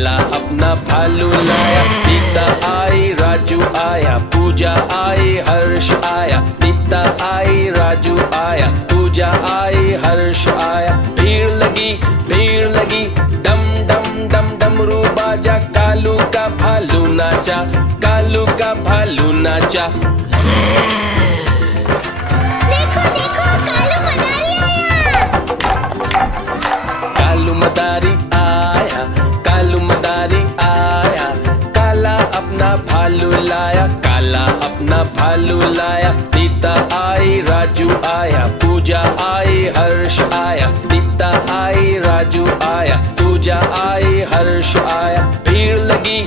काला अपना भालू लाया। नीता आई राजू आया, पूजा आई हर्ष आया। नीता आई राजू आया, पूजा आई हर्ष आया। भीड़ लगी डम डम डम डमरू बाजा। कालू का भालू नाचा, कालू का भालू नाचा। देखो देखो कालू मदारी आया। कालू मदारी आया, कालू मदारी आया। काला अपना भालू लाया, काला अपना भालू लाया। नीता आई राजू आया, पूजा आई हर्ष आया। नीता आई राजू आया, पूजा आई हर्ष आया। भीड़ लगी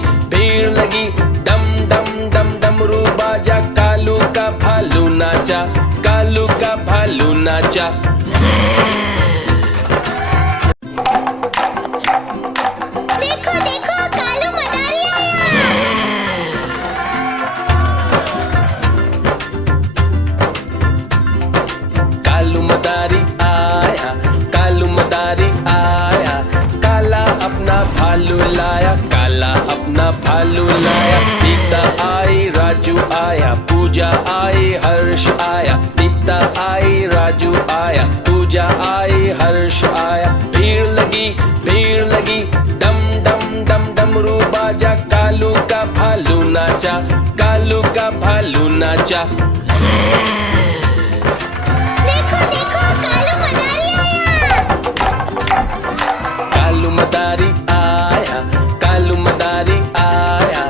डम डम डम डमरू बाजा। कालू का भालू नाचा, कालू का भालू नाचा। देखो देखो कालू मदारी आया। कालू मदारी आया, कालू मदारी आया। काला अपना भालू लाया, काला अपना भालू लाया। नीता आई राजू आया, पूजा आई हर्ष आया। नीता आई राजू आया, पूजा आई हर्ष आया। भीड़ लगी डम डम डम डमरू बाजा। कालू का भालू नाचा, कालू का भालू नाचा। देखो देखो कालू मदारी आया। कालू मदारी आया, कालू मदारी आया।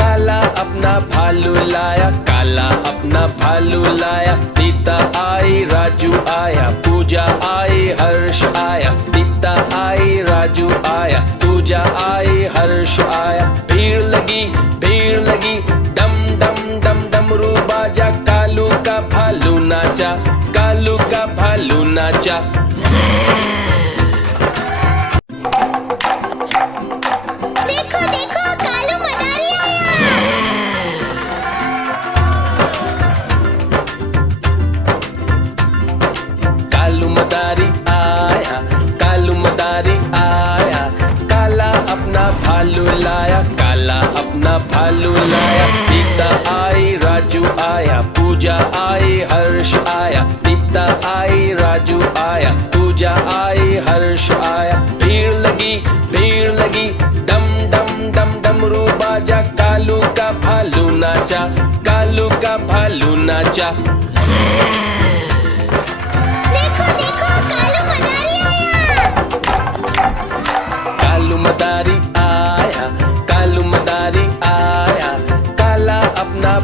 काला अपना भालू लाया, काला अपना भालू लाया। नीता आई राजू आया, पूजा आई हर्ष आया। नीता आई राजू आया, पूजा आई हर्ष आया। भीड़ लगी डम डम डम डमरू बाजा। कालू का भालू नाचा, कालू का भालू नाचा। देखो देखो कालू मदारी आया। कालू मदारी आया, कालू मदारी आया। काला अपना भालू लाया, काला अपना भालू लाया। नीता आई राजू आया, पूजा आई हर्ष आया। नीता आई राजू आया, पूजा आई हर्ष आया। भीड़ लगी डम डम डम डमरू बाजा। कालू का भालू नाचा, कालू का भालू नाचा। देखो देखो कालू मदारी आया। कालू मदारी आया, कालू मदारी आया। काला अपना भालू लाया, काला अपना भालू लाया। नीता आई राजू आया, पूजा आई हर्ष आया। नीता आई राजू आया, पूजा आई हर्ष आया। भीड़ लगी डम डम डम डमरू बाजा। कालू का भालू नाचा, कालू का भालू नाचा। देखो देखो कालू मदारी आया। कालू का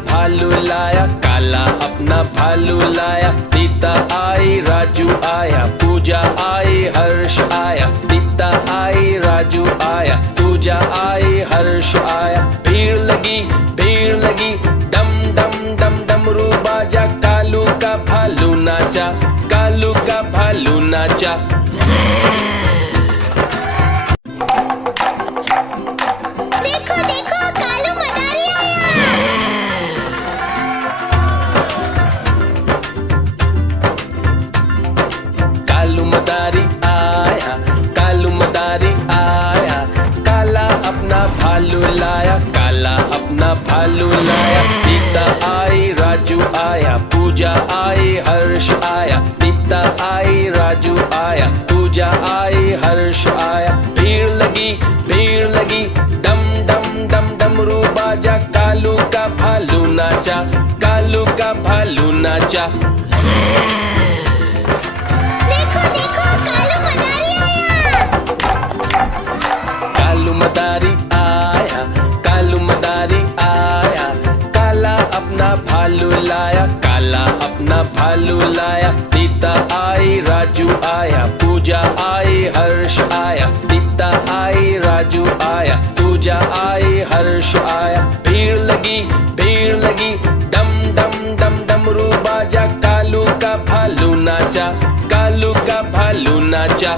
भालू लाया, काला अपना भालू लाया। नीता आई राजू आया, पूजा आई हर्ष आया। नीता आई राजू आया, पूजा आई हर्ष आया। भीड़ लगी डम डम डम डमरू बाजा। कालू का भालू नाचा, कालू का भालू नाचा। देखो देखो कालू मदारी आया। कालू मदारी आया, कालू मदारी आया। काला अपना भालू लाया, काला अपना भालू लाया। नीता आई राजू आया, पूजा आई हर्ष आया। नीता आई राजू आया, पूजा आई हर्ष आया। भीड़ लगी डम डम डम डमरू बाजा। कालू का भालू नाचा, कालू का भालू नाचा। देखो देखो कालू मदारी आया। कालू का भालू लाया, काला अपना भालू लाया। नीता आई राजू आया, पूजा आई हर्ष आया। नीता आई राजू आया, पूजा आई हर्ष आया। भीड़ लगी डम डम डम डमरू बाजा। कालू का भालू नाचा, कालू का भालू नाचा। देखो देखो कालू मदारी आया। कालू मदारी आया, कालू मदारी आया। काला अपना भालू लाया, काला अपना भालू लाया। नीता आई राजू आया, पूजा आई हर्ष आया। नीता आई राजू आया, पूजा आई हर्ष आया। भीड़ लगी डम डम डम डमरू बाजा। कालू का भालू नाचा, कालू का भालू नाचा।